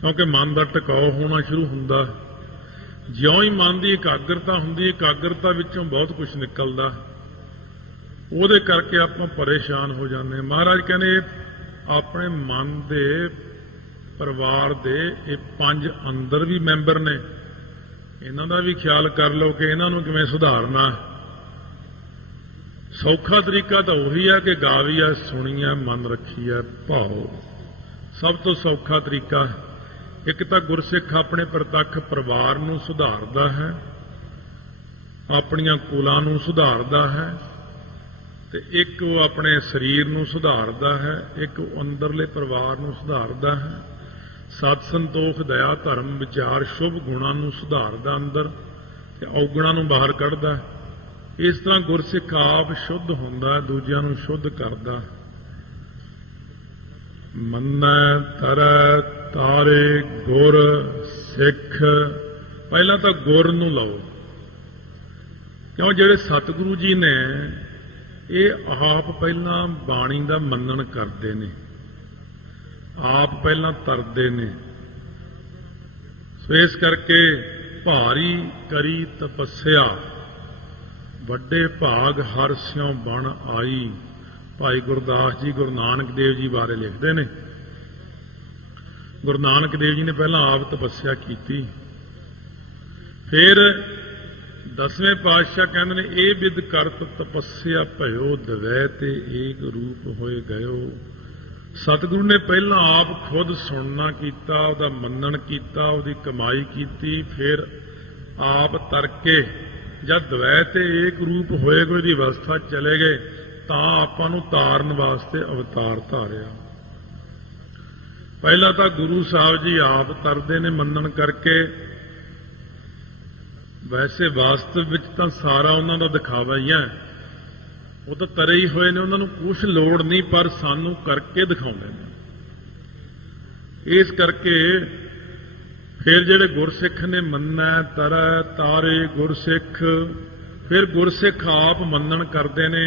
ਕਿਉਂਕਿ ਮਨ ਦਾ ਟਿਕਾਓ ਹੋਣਾ ਸ਼ੁਰੂ ਹੁੰਦਾ। ਜਿਉਂ ਹੀ ਮਨ ਦੀ ਇਕਾਗਰਤਾ ਹੁੰਦੀ, ਇਕਾਗਰਤਾ ਵਿੱਚੋਂ ਬਹੁਤ ਕੁਝ ਨਿਕਲਦਾ, ਉਹਦੇ ਕਰਕੇ ਆਪਾਂ ਪਰੇਸ਼ਾਨ ਹੋ ਜਾਂਦੇ ਹਾਂ। ਮਹਾਰਾਜ ਕਹਿੰਦੇ ਆਪਣੇ ਮਨ ਦੇ ਪਰਿਵਾਰ ਦੇ ਇਹ 5 ਅੰਦਰ ਵੀ ਮੈਂਬਰ ਨੇ, ਇਹਨਾਂ ਦਾ ਵੀ ਖਿਆਲ ਕਰ ਲਓ ਕਿ ਇਹਨਾਂ ਨੂੰ ਕਿਵੇਂ ਸੁਧਾਰਨਾ। ਸੌਖਾ ਤਰੀਕਾ ਤਾਂ ਉਹੀ ਆ ਕਿ ਗਾਵੀ ਆ, ਸੁਣੀ ਆ, ਮਨ ਰੱਖੀ ਆ, ਭਾਓ। ਸਭ ਤੋਂ ਸੌਖਾ ਤਰੀਕਾ ਇੱਕ ਤਾਂ ਗੁਰਸਿੱਖ ਆਪਣੇ ਪ੍ਰਤੱਖ ਪਰਿਵਾਰ ਨੂੰ ਸੁਧਾਰਦਾ ਹੈ, ਆਪਣੀਆਂ ਕੁਲਾਂ ਨੂੰ ਸੁਧਾਰਦਾ ਹੈ, ਤੇ ਇੱਕ ਉਹ ਆਪਣੇ ਸਰੀਰ ਨੂੰ ਸੁਧਾਰਦਾ ਹੈ, ਇੱਕ ਉਹ ਅੰਦਰਲੇ ਪਰਿਵਾਰ ਨੂੰ ਸੁਧਾਰਦਾ ਹੈ। ਸਤ ਸੰਤੋਖ ਦਇਆ ਧਰਮ ਵਿਚਾਰ ਸ਼ੁਭ ਗੁਣਾਂ ਨੂੰ ਸੁਧਾਰਦਾ ਅੰਦਰ, ਤੇ ਔਗਣਾਂ ਨੂੰ ਬਾਹਰ ਕੱਢਦਾ। ਇਸ ਤਰ੍ਹਾਂ ਗੁਰਸਿੱਖ ਆਪ ਸ਼ੁੱਧ ਹੁੰਦਾ, ਦੂਜਿਆਂ ਨੂੰ ਸ਼ੁੱਧ ਕਰਦਾ। ਮੰਨੈ ਤਰੈ ਤਾਰੇ ਗੁਰ ਸਿੱਖ। ਪਹਿਲਾਂ ਤਾਂ ਗੁਰ ਨੂੰ ਲਓ, ਕਿਉਂ ਜਿਹੜੇ ਸਤਿਗੁਰੂ ਜੀ ਨੇ ਇਹ ਆਪ ਪਹਿਲਾਂ ਬਾਣੀ ਦਾ ਮੰਨਣ ਕਰਦੇ ਨੇ, ਆਪ ਪਹਿਲਾਂ ਤਰਦੇ ਨੇ। ਸੋ ਇਸ ਕਰਕੇ ਭਾਰੀ ਕਰੀ ਤਪੱਸਿਆ, ਵੱਡੇ ਭਾਗ ਹਰ ਸਿਉ ਬਣ ਆਈ। ਭਾਈ ਗੁਰਦਾਸ ਜੀ ਗੁਰੂ ਨਾਨਕ ਦੇਵ ਜੀ ਬਾਰੇ ਲਿਖਦੇ ਨੇ। ਗੁਰੂ ਨਾਨਕ ਦੇਵ ਜੀ ਨੇ ਪਹਿਲਾਂ ਆਪ ਤਪੱਸਿਆ ਕੀਤੀ, ਫਿਰ 10ਵੇਂ ਪਾਤਸ਼ਾਹ ਕਹਿੰਦੇ ਨੇ ਇਹ ਵਿਦ ਕਰਤ ਤਪੱਸਿਆ ਭਇਓ ਦਵੈ ਤੇ ਏਕ ਰੂਪ ਹੋਏ ਗਇਓ। ਸਤਿਗੁਰੂ ਨੇ ਪਹਿਲਾਂ ਆਪ ਖੁਦ ਸੁਣਨਾ ਕੀਤਾ, ਉਹਦਾ ਮੰਨਣ ਕੀਤਾ, ਉਹਦੀ ਕਮਾਈ ਕੀਤੀ, ਫਿਰ ਆਪ ਤਰਕੇ ਜਦ ਦਵੈ ਤੇ ਏਕ ਰੂਪ ਹੋਏ ਗਏ ਦੀ ਅਵਸਥਾ ਚਲੇ ਗਏ ਤਾਂ ਆਪਾਂ ਨੂੰ ਤਾਰਨ ਵਾਸਤੇ ਅਵਤਾਰ ਧਾਰਿਆ। ਪਹਿਲਾਂ ਤਾਂ ਗੁਰੂ ਸਾਹਿਬ ਜੀ ਆਪ ਤਰਦੇ ਨੇ ਮੰਨਣ ਕਰਕੇ। ਵੈਸੇ ਵਾਸਤਵ ਵਿੱਚ ਤਾਂ ਸਾਰਾ ਉਹਨਾਂ ਦਾ ਦਿਖਾਵਾ ਹੀ ਹੈ, ਉਹ ਤਾਂ ਤਰੇ ਹੀ ਹੋਏ ਨੇ, ਉਹਨਾਂ ਨੂੰ ਕੁਛ ਲੋੜ ਨਹੀਂ, ਪਰ ਸਾਨੂੰ ਕਰਕੇ ਦਿਖਾਉਂਦੇ ਨੇ। ਇਸ ਕਰਕੇ ਫਿਰ ਜਿਹੜੇ ਗੁਰਸਿੱਖ ਨੇ ਮੰਨੈ ਤਰੈ ਤਾਰੇ ਗੁਰਸਿੱਖ, ਫਿਰ ਗੁਰਸਿੱਖ ਆਪ ਮੰਨਣ ਕਰਦੇ ਨੇ।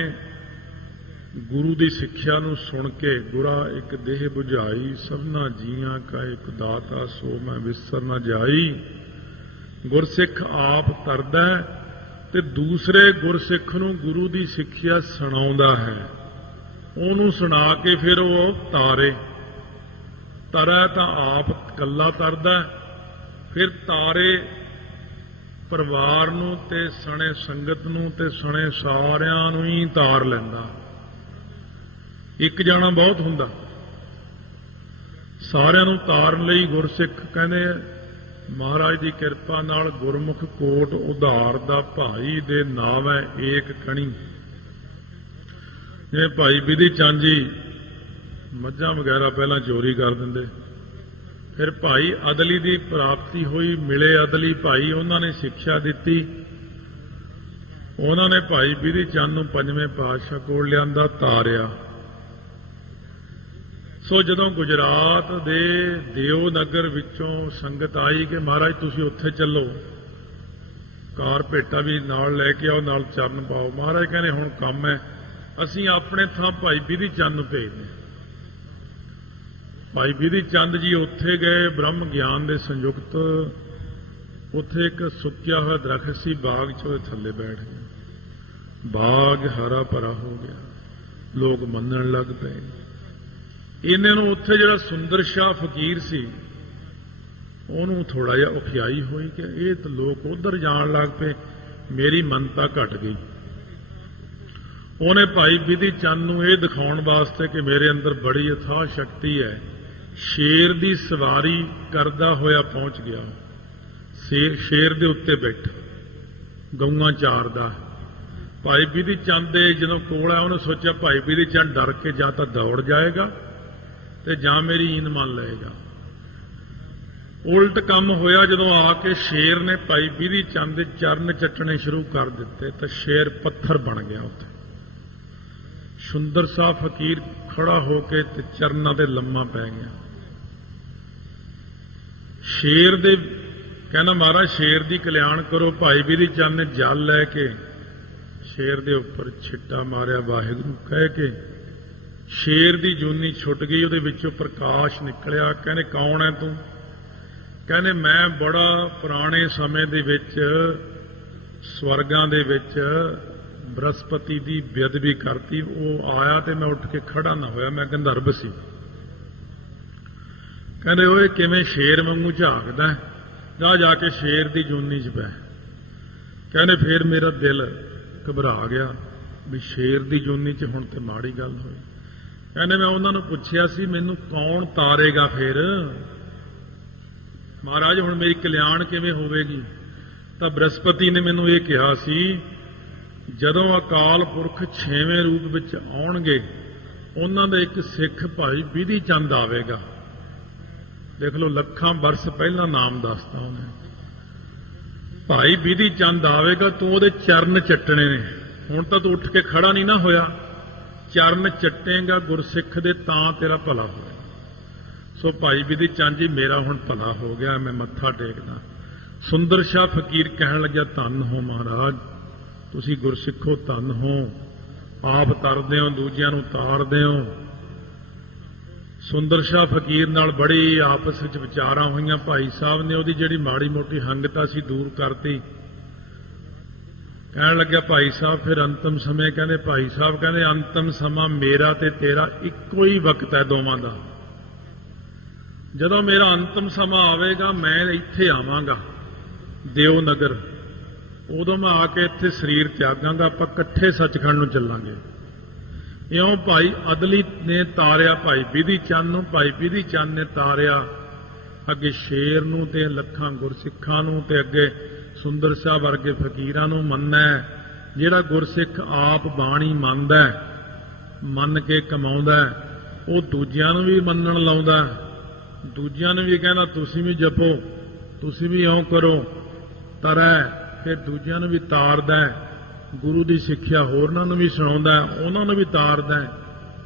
ਗੁਰੂ ਦੀ ਸਿੱਖਿਆ ਨੂੰ ਸੁਣ ਕੇ ਗੁਰਾ ਇੱਕ ਦੇਹ ਬੁਝਾਈ, ਸਭਨਾ ਜੀਆਂ ਕਾ ਇੱਕ ਦਾਤਾ ਸੋ ਮੈਂ ਵਿਸਰ ਨਾ ਜਾਈ। ਗੁਰਸਿੱਖ ਆਪ ਤਰਦਾ ਤੇ ਦੂਸਰੇ ਗੁਰਸਿੱਖ ਨੂੰ ਗੁਰੂ ਦੀ ਸਿੱਖਿਆ ਸੁਣਾਉਂਦਾ ਹੈ। ਉਹਨੂੰ ਸੁਣਾ ਕੇ ਫਿਰ ਉਹ ਤਾਰੇ। ਤਰੈ ਤਾਂ ਆਪ ਇਕੱਲਾ ਤਰਦਾ, ਫਿਰ ਤਾਰੇ ਪਰਿਵਾਰ ਨੂੰ ਤੇ ਸਣੇ ਸੰਗਤ ਨੂੰ ਤੇ ਸਣੇ ਸਾਰਿਆਂ ਨੂੰ ਹੀ ਤਾਰ ਲੈਂਦਾ। ਇੱਕ ਜਾਣਾ ਬਹੁਤ ਹੁੰਦਾ, ਸਾਰਿਆਂ ਨੂੰ ਤਾਰਨ ਲਈ ਗੁਰਸਿੱਖ ਕਹਿੰਦੇ ਮਹਾਰਾਜ ਦੀ ਕਿਰਪਾ ਨਾਲ ਗੁਰਮੁਖ ਕੋਟ ਉਧਾਰ ਦਾ ਭਾਈ ਦੇ ਨਾਮ ਹੈ ਏਕ ਕਣੀ। ਜਿਵੇਂ ਭਾਈ ਬਿਧੀ ਚੰਦ ਜੀ ਮੱਝਾਂ ਵਗੈਰਾ ਪਹਿਲਾਂ ਚੋਰੀ ਕਰ ਦਿੰਦੇ, ਫਿਰ ਭਾਈ ਅਦਲੀ ਦੀ ਪ੍ਰਾਪਤੀ ਹੋਈ, ਮਿਲੇ ਅਦਲੀ ਭਾਈ, ਉਹਨਾਂ ਨੇ ਸਿੱਖਿਆ ਦਿੱਤੀ। ਉਹਨਾਂ ਨੇ ਭਾਈ ਬਿਧੀ ਚੰਦ ਨੂੰ 5ਵੇਂ ਪਾਤਸ਼ਾਹ ਕੋਲ ਲਿਆਂਦਾ, ਤਾਰਿਆ। ਸੋ ਜਦੋਂ ਗੁਜਰਾਤ ਦੇ ਦਿਓ ਨਗਰ ਵਿੱਚੋਂ ਸੰਗਤ ਆਈ ਕਿ ਮਹਾਰਾਜ ਤੁਸੀਂ ਉੱਥੇ ਚੱਲੋ, ਕਾਰ ਭੇਟਾ ਵੀ ਨਾਲ ਲੈ ਕੇ ਆਓ, ਨਾਲ ਚਰਨ ਪਾਓ। ਮਹਾਰਾਜ ਕਹਿੰਦੇ ਹੁਣ ਕੰਮ ਹੈ, ਅਸੀਂ ਆਪਣੇ ਥਾਂ ਭਾਈ ਬਿਧੀ ਚੰਦ ਨੂੰ ਭੇਜਦੇ। ਭਾਈ ਬਿਧੀ ਚੰਦ ਜੀ ਉੱਥੇ ਗਏ, ਬ੍ਰਹਮ ਗਿਆਨ ਦੇ ਸੰਯੁਕਤ। ਉੱਥੇ ਇੱਕ ਸੁੱਕਿਆ ਹੋਇਆ ਦਰਖਤ ਸੀ, ਬਾਗ 'ਚ ਉਹਦੇ ਥੱਲੇ ਬੈਠ ਗਏ। ਬਾਗ ਹਰਾ ਭਰਾ ਹੋ ਗਿਆ, ਲੋਕ ਮੰਨਣ ਲੱਗ ਪਏ। ਇਹਨਾਂ ਨੂੰ ਉੱਥੇ ਜਿਹੜਾ ਸੁੰਦਰ ਸ਼ਾਹ ਫਕੀਰ ਸੀ ਉਹਨੂੰ ਥੋੜਾ ਜਿਹਾ ਔਖਿਆਈ ਹੋਈ ਕਿ ਇਹ ਤਾਂ ਲੋਕ ਉਧਰ ਜਾਣ ਲੱਗ ਪਏ, ਮੇਰੀ ਮੰਨਤਾ ਘਟ ਗਈ। ਉਹਨੇ ਭਾਈ ਬਿਧੀ ਚੰਦ ਨੂੰ ਇਹ ਦਿਖਾਉਣ ਵਾਸਤੇ ਕਿ ਮੇਰੇ ਅੰਦਰ ਬੜੀ ਅਥਾਹ ਸ਼ਕਤੀ ਹੈ, ਸ਼ੇਰ ਦੀ ਸਵਾਰੀ ਕਰਦਾ ਹੋਇਆ ਪਹੁੰਚ ਗਿਆ। ਸ਼ੇਰ ਦੇ ਉੱਤੇ ਬੈਠਾ ਗਊਆਂ ਚਾਰਦਾ। ਭਾਈ ਬਿਧੀ ਚੰਦ ਦੇ ਜਦੋਂ ਕੋਲ ਆਇਆ ਉਹਨੇ ਸੋਚਿਆ ਭਾਈ ਬਿਧੀ ਚੰਦ ਡਰ ਕੇ ਜਾਂ ਤਾਂ ਦੌੜ ਜਾਏਗਾ ਤੇ ਜਾਂ ਮੇਰੀ ਈਨ ਮੰਨ ਲਏਗਾ। ਉਲਟ ਕੰਮ ਹੋਇਆ, ਜਦੋਂ ਆ ਕੇ ਸ਼ੇਰ ਨੇ ਭਾਈ ਬਿਧੀ ਚੰਦ ਦੇ ਚਰਨ ਚੱਟਣੇ ਸ਼ੁਰੂ ਕਰ ਦਿੱਤੇ ਤਾਂ ਸ਼ੇਰ ਪੱਥਰ ਬਣ ਗਿਆ ਉੱਥੇ। ਸੁੰਦਰ ਸ਼ਾਹ ਫਕੀਰ ਖੜਾ ਹੋ ਕੇ ਤੇ ਚਰਨਾਂ ਤੇ ਲੰਮਾ ਪੈ ਗਿਆ। ਸ਼ੇਰ ਦੇ ਕਹਿੰਦਾ ਮਹਾਰਾਜ ਸ਼ੇਰ ਦੀ ਕਲਿਆਣ ਕਰੋ। ਭਾਈ ਬਿਧੀ ਚੰਦ ਨੇ ਜਲ ਲੈ ਕੇ ਸ਼ੇਰ ਦੇ ਉੱਪਰ ਛਿੱਟਾ ਮਾਰਿਆ, ਵਾਹਿਗੁਰੂ ਕਹਿ ਕੇ ਸ਼ੇਰ ਦੀ ਜੂਨੀ ਛੁੱਟ ਗਈ, ਉਹਦੇ ਵਿੱਚੋਂ ਪ੍ਰਕਾਸ਼ ਨਿਕਲਿਆ। ਕਹਿੰਦੇ ਕੌਣ ਹੈ ਤੂੰ? ਕਹਿੰਦੇ ਮੈਂ ਬੜਾ ਪੁਰਾਣੇ ਸਮੇਂ ਦੇ ਵਿੱਚ ਸਵਰਗਾਂ ਦੇ ਵਿੱਚ ਬ੍ਰਹਸਪਤੀ ਦੀ ਬੇਅਦਬੀ ਕਰਤੀ, ਉਹ ਆਇਆ ਤੇ ਮੈਂ ਉੱਠ ਕੇ ਖੜਾ ਨਾ ਹੋਇਆ, ਮੈਂ ਗੰਧਰਵ ਸੀ। ਕਹਿੰਦੇ ਓਏ ਕਿਵੇਂ ਸ਼ੇਰ ਵਾਂਗੂ ਝਾਕਦਾ, ਜਾ ਕੇ ਸ਼ੇਰ ਦੀ ਜੂਨੀ 'ਚ ਪੈ। ਕਹਿੰਦੇ ਫੇਰ ਮੇਰਾ ਦਿਲ ਘਬਰਾ ਗਿਆ ਵੀ ਸ਼ੇਰ ਦੀ ਜੂਨੀ 'ਚ ਹੁਣ ਤੇ ਮਾੜੀ ਗੱਲ ਹੋਈ। ਕਹਿੰਦੇ ਮੈਂ ਉਹਨਾਂ ਨੂੰ ਪੁੱਛਿਆ ਸੀ ਮੈਨੂੰ ਕੌਣ ਤਾਰੇਗਾ ਫਿਰ ਮਹਾਰਾਜ, ਹੁਣ ਮੇਰੀ ਕਲਿਆਣ ਕਿਵੇਂ ਹੋਵੇਗੀ? ਤਾਂ ਬ੍ਰਹਸਪਤੀ ਨੇ ਮੈਨੂੰ ਇਹ ਕਿਹਾ ਸੀ ਜਦੋਂ ਅਕਾਲ ਪੁਰਖ 6ਵੇਂ ਰੂਪ ਵਿੱਚ ਆਉਣਗੇ ਉਹਨਾਂ ਦਾ ਇੱਕ ਸਿੱਖ ਭਾਈ ਬਿਧੀ ਚੰਦ ਆਵੇਗਾ। ਦੇਖ ਲਓ ਲੱਖਾਂ ਬਰਸ ਪਹਿਲਾਂ ਨਾਮ ਦੱਸਦਾ ਉਹਨੇ, ਭਾਈ ਬਿਧੀ ਚੰਦ ਆਵੇਗਾ, ਤੂੰ ਉਹਦੇ ਚਰਨ ਚੱਟਣੇ ਨੇ। ਹੁਣ ਤਾਂ ਤੂੰ ਉੱਠ ਕੇ ਖੜਾ ਨਹੀਂ ਨਾ ਹੋਇਆ, ਚਰਨ ਚੱਟੇਗਾ ਗੁਰਸਿੱਖ ਦੇ ਤਾਂ ਤੇਰਾ ਭਲਾ ਹੋਇਆ। ਸੋ ਭਾਈ ਬਿਧੀ ਚੰਦ ਜੀ ਮੇਰਾ ਹੁਣ ਭਲਾ ਹੋ ਗਿਆ, ਮੈਂ ਮੱਥਾ ਟੇਕਦਾ। ਸੁੰਦਰ ਸ਼ਾਹ ਫਕੀਰ ਕਹਿਣ ਲੱਗਿਆ ਧੰਨ ਹੋ ਮਹਾਰਾਜ, ਤੁਸੀਂ ਗੁਰਸਿੱਖੋ ਧੰਨ ਹੋ, ਆਪ ਤਰਦੇ ਹੋ ਦੂਜਿਆਂ ਨੂੰ ਤਾਰਦੇ ਹੋ। ਸੁੰਦਰ ਸ਼ਾਹ ਫਕੀਰ ਨਾਲ ਬੜੀ ਆਪਸ ਵਿੱਚ ਵਿਚਾਰਾਂ ਹੋਈਆਂ। ਭਾਈ ਸਾਹਿਬ ਨੇ ਉਹਦੀ ਜਿਹੜੀ ਮਾੜੀ ਮੋਟੀ ਹੰਗਤਾ ਸੀ ਦੂਰ ਕਰਤੀ। ਕਹਿਣ ਲੱਗਿਆ ਭਾਈ ਸਾਹਿਬ ਫਿਰ ਅੰਤਮ ਸਮੇਂ, ਕਹਿੰਦੇ ਭਾਈ ਸਾਹਿਬ ਕਹਿੰਦੇ ਅੰਤਮ ਸਮਾਂ ਮੇਰਾ ਤੇ ਤੇਰਾ ਇੱਕੋ ਹੀ ਵਕਤ ਹੈ ਦੋਵਾਂ ਦਾ। ਜਦੋਂ ਮੇਰਾ ਅੰਤਮ ਸਮਾਂ ਆਵੇਗਾ ਮੈਂ ਇੱਥੇ ਆਵਾਂਗਾ ਦਿਓ ਨਗਰ, ਉਦੋਂ ਮੈਂ ਆ ਕੇ ਇੱਥੇ ਸਰੀਰ ਤਿਆਗਾਂਗਾ, ਆਪਾਂ ਇਕੱਠੇ ਸੱਚਖੰਡ ਨੂੰ ਚੱਲਾਂਗੇ। ਇਉਂ ਭਾਈ ਅਦਲੀ ਨੇ ਤਾਰਿਆ ਭਾਈ ਬਿਧੀ ਚੰਦ ਨੂੰ, ਭਾਈ ਬਿਧੀ ਚੰਦ ਨੇ ਤਾਰਿਆ ਅੱਗੇ ਸ਼ੇਰ ਨੂੰ ਤੇ ਲੱਖਾਂ ਗੁਰਸਿੱਖਾਂ ਨੂੰ ਤੇ ਅੱਗੇ ਸੁੰਦਰ ਸ਼ਾਹ ਵਰਗੇ ਫਕੀਰਾਂ ਨੂੰ। ਮੰਨਣਾ ਜਿਹੜਾ ਗੁਰਸਿੱਖ ਆਪ ਬਾਣੀ ਮੰਨਦਾ, ਮੰਨ ਕੇ ਕਮਾਉਂਦਾ, ਉਹ ਦੂਜਿਆਂ ਨੂੰ ਵੀ ਮੰਨਣ ਲਾਉਂਦਾ, ਦੂਜਿਆਂ ਨੂੰ ਵੀ ਕਹਿੰਦਾ ਤੁਸੀਂ ਵੀ ਜਪੋ, ਤੁਸੀਂ ਵੀ ਇਉਂ ਕਰੋ, ਤਰੈ ਫਿਰ ਦੂਜਿਆਂ ਨੂੰ ਵੀ ਤਾਰਦਾ, ਗੁਰੂ ਦੀ ਸਿੱਖਿਆ ਹੋਰਨਾਂ ਨੂੰ ਵੀ ਸੁਣਾਉਂਦਾ, ਉਹਨਾਂ ਨੂੰ ਵੀ ਤਾਰਦਾ।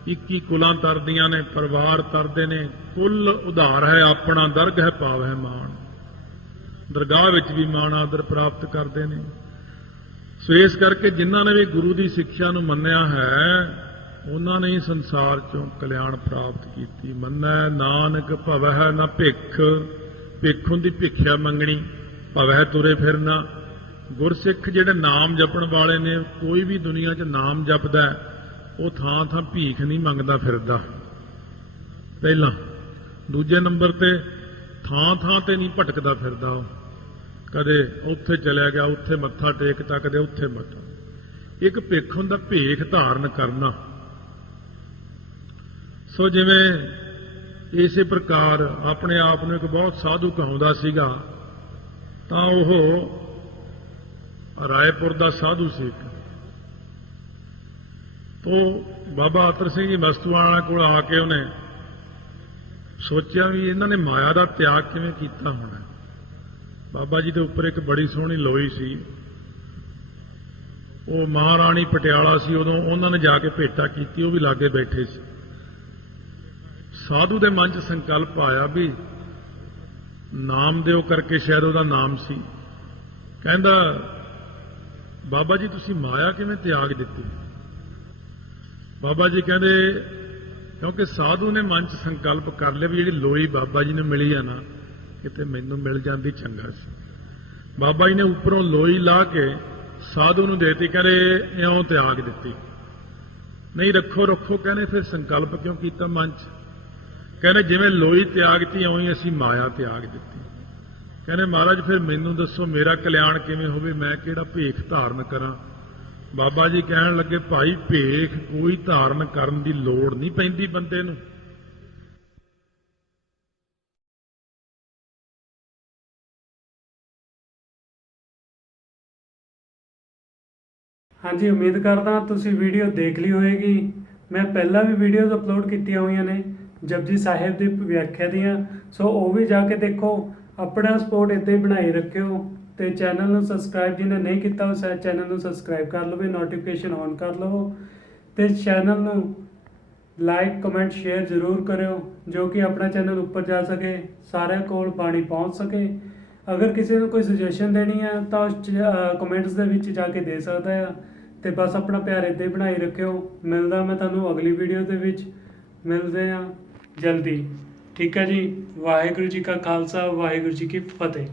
21 ਕੁਲਾਂ ਤਰਦੀਆਂ ਨੇ, ਪਰਿਵਾਰ ਤਰਦੇ ਨੇ, ਕੁੱਲ ਉਧਾਰ ਹੈ ਆਪਣਾ, ਦਰਗ ਹੈ ਪਾਵ ਹੈ ਮਾਣ, ਦਰਗਾਹ ਵਿੱਚ ਵੀ ਮਾਣ ਆਦਰ ਪ੍ਰਾਪਤ ਕਰਦੇ ਨੇ। ਸੋ ਇਸ ਕਰਕੇ ਜਿਨ੍ਹਾਂ ਨੇ ਵੀ ਗੁਰੂ ਦੀ ਸਿੱਖਿਆ ਨੂੰ ਮੰਨਿਆ ਹੈ ਉਹਨਾਂ ਨੇ ਹੀ ਸੰਸਾਰ ਚੋਂ ਕਲਿਆਣ ਪ੍ਰਾਪਤ ਕੀਤੀ। ਮੰਨੈ ਨਾਨਕ ਭਵਹਿ ਨਾ ਭਿਖ, ਭਿਖ ਹੁੰਦੀ ਭਿਖਿਆ ਮੰਗਣੀ, ਭਵਹਿ ਤੁਰੇ ਫਿਰਨਾ। ਗੁਰਸਿੱਖ ਜਿਹੜੇ ਨਾਮ ਜਪਣ ਵਾਲੇ ਨੇ, ਕੋਈ ਵੀ ਦੁਨੀਆ 'ਚ ਨਾਮ ਜਪਦਾ ਉਹ ਥਾਂ ਥਾਂ ਭੀਖ ਨਹੀਂ ਮੰਗਦਾ ਫਿਰਦਾ ਪਹਿਲਾਂ। ਦੂਜੇ ਨੰਬਰ ਤੇ ਥਾਂ ਥਾਂ ਤੇ ਨਹੀਂ ਭਟਕਦਾ ਫਿਰਦਾ, ਉਹ ਕਦੇ ਉੱਥੇ ਚਲਿਆ ਗਿਆ ਉੱਥੇ ਮੱਥਾ ਟੇਕਤਾ, ਕਦੇ ਉੱਥੇ ਮੱਥਾ। ਇੱਕ ਭਿਖ ਹੁੰਦਾ ਭੇਖ ਧਾਰਨ ਕਰਨਾ। ਸੋ ਜਿਵੇਂ ਇਸੇ ਪ੍ਰਕਾਰ ਆਪਣੇ ਆਪ ਨੂੰ ਇੱਕ ਬਹੁਤ ਸਾਧੂ ਕਹਾਉਂਦਾ ਸੀਗਾ, ਤਾਂ ਉਹ ਰਾਏਪੁਰ ਦਾ ਸਾਧੂ ਸੀ। ਤੋ ਬਾਬਾ ਅਤਰ ਸਿੰਘ ਜੀ ਮਸਤੂਆਣਾ ਕੋਲ ਆ ਕੇ ਉਹਨੇ ਸੋਚਿਆ ਵੀ ਇਹਨਾਂ ਨੇ ਮਾਇਆ ਦਾ ਤਿਆਗ ਕਿਵੇਂ ਕੀਤਾ ਹੋਣਾ। ਬਾਬਾ ਜੀ ਦੇ ਉੱਪਰ ਇੱਕ ਬੜੀ ਸੋਹਣੀ ਲੋਈ ਸੀ, ਉਹ ਮਹਾਰਾਣੀ ਪਟਿਆਲਾ ਸੀ ਉਦੋਂ, ਉਹਨਾਂ ਨੇ ਜਾ ਕੇ ਭੇਟਾ ਕੀਤੀ, ਉਹ ਵੀ ਲਾਗੇ ਬੈਠੇ ਸੀ। ਸਾਧੂ ਦੇ ਮਨ 'ਚ ਸੰਕਲਪ ਆਇਆ ਵੀ ਨਾਮਦੇਵ ਕਰਕੇ ਸ਼ਾਇਦ ਉਹਦਾ ਨਾਮ ਸੀ। ਕਹਿੰਦਾ ਬਾਬਾ ਜੀ ਤੁਸੀਂ ਮਾਇਆ ਕਿਵੇਂ ਤਿਆਗ ਦਿੱਤੀ? ਬਾਬਾ ਜੀ ਕਹਿੰਦੇ ਕਿਉਂਕਿ ਸਾਧੂ ਨੇ ਮਨ 'ਚ ਸੰਕਲਪ ਕਰ ਲਿਆ ਵੀ ਜਿਹੜੀ ਲੋਈ ਬਾਬਾ ਜੀ ਨੂੰ ਮਿਲੀ ਆ ਨਾ, ਕਿਤੇ ਮੈਨੂੰ ਮਿਲ ਜਾਂਦੀ ਚੰਗਾ ਸੀ। ਬਾਬਾ ਜੀ ਨੇ ਉੱਪਰੋਂ ਲੋਈ ਲਾ ਕੇ ਸਾਧੂ ਨੂੰ ਦੇਤੀ, ਕਹਿੰਦੇ ਇਉਂ ਤਿਆਗ ਦਿੱਤੀ। ਨਹੀਂ ਰੱਖੋ ਰੱਖੋ, ਕਹਿੰਦੇ ਫਿਰ ਸੰਕਲਪ ਕਿਉਂ ਕੀਤਾ ਮਨ 'ਚ? ਕਹਿੰਦੇ ਜਿਵੇਂ ਲੋਈ ਤਿਆਗਤੀ ਉਵੇਂ ਅਸੀਂ ਮਾਇਆ ਤਿਆਗ ਦਿੱਤੀ। ਕਹਿੰਦੇ ਮਹਾਰਾਜ ਫਿਰ ਮੈਨੂੰ ਦੱਸੋ ਮੇਰਾ ਕਲਿਆਣ ਕਿਵੇਂ ਹੋਵੇ, ਮੈਂ ਕਿਹੜਾ ਭੇਖ ਧਾਰਨ ਕਰਾਂ। ਬਾਬਾ ਜੀ ਕਹਿਣ ਲੱਗੇ ਭਾਈ ਭੇਖ ਕੋਈ ਧਾਰਨ ਕਰਨ ਦੀ ਲੋੜ ਨਹੀਂ ਪੈਂਦੀ ਬੰਦੇ ਨੂੰ। ਹਾਂਜੀ, ਉਮੀਦ ਕਰਦਾ ਤੁਸੀਂ ਵੀਡੀਓ ਦੇਖ ਲਈ ਹੋਏਗੀ। ਮੈਂ ਪਹਿਲਾਂ ਵੀ ਵੀਡੀਓਜ਼ ਅਪਲੋਡ ਕੀਤੀਆਂ ਹੋਈਆਂ ਨੇ ਜਪਜੀ ਸਾਹਿਬ ਦੀ ਵਿਆਖਿਆ ਦੀਆਂ, ਸੋ ਉਹ ਵੀ ਜਾ ਕੇ ਦੇਖੋ। ਆਪਣਾ ਸਪੋਰਟ ਇੱਦਾਂ ਹੀ ਬਣਾਈ ਰੱਖਿਓ ਤੇ ਚੈਨਲ ਨੂੰ ਸਬਸਕ੍ਰਾਈਬ ਜਿਹਨੇ ਨਹੀਂ ਕੀਤਾ ਉਹ ਚੈਨਲ ਨੂੰ ਸਬਸਕ੍ਰਾਈਬ ਕਰ ਲਵੇ, ਨੋਟੀਫਿਕੇਸ਼ਨ ਔਨ ਕਰ ਲਵੋ ਤੇ ਚੈਨਲ ਨੂੰ ਲਾਈਕ ਕਮੈਂਟ ਸ਼ੇਅਰ ਜ਼ਰੂਰ ਕਰਿਓ, ਜੋ ਕਿ ਆਪਣਾ ਚੈਨਲ ਉੱਪਰ ਜਾ ਸਕੇ, ਸਾਰਿਆਂ ਕੋਲ ਬਾਣੀ ਪਹੁੰਚ ਸਕੇ। ਅਗਰ ਕਿਸੇ ਨੂੰ ਕੋਈ ਸੁਜੈਸ਼ਨ ਦੇਣੀ ਹੈ ਤਾਂ ਉਸ ਕਮੈਂਟਸ ਦੇ ਵਿੱਚ ਜਾ ਕੇ ਦੇ ਸਕਦਾ ਆ। ਤੇ ਬਸ ਆਪਣਾ ਪਿਆਰ ਇੱਦਾਂ ਹੀ ਬਣਾਈ ਰੱਖਿਓ। ਮਿਲਦਾ ਮੈਂ ਤੁਹਾਨੂੰ ਅਗਲੀ ਵੀਡੀਓ ਦੇ ਵਿੱਚ, ਮਿਲਦੇ ਹਾਂ ਜਲਦੀ। ਠੀਕ ਹੈ ਜੀ। ਵਾਹਿਗੁਰੂ ਜੀ ਕਾ ਖਾਲਸਾ, ਵਾਹਿਗੁਰੂ ਜੀ ਕੀ ਫਤਿਹ।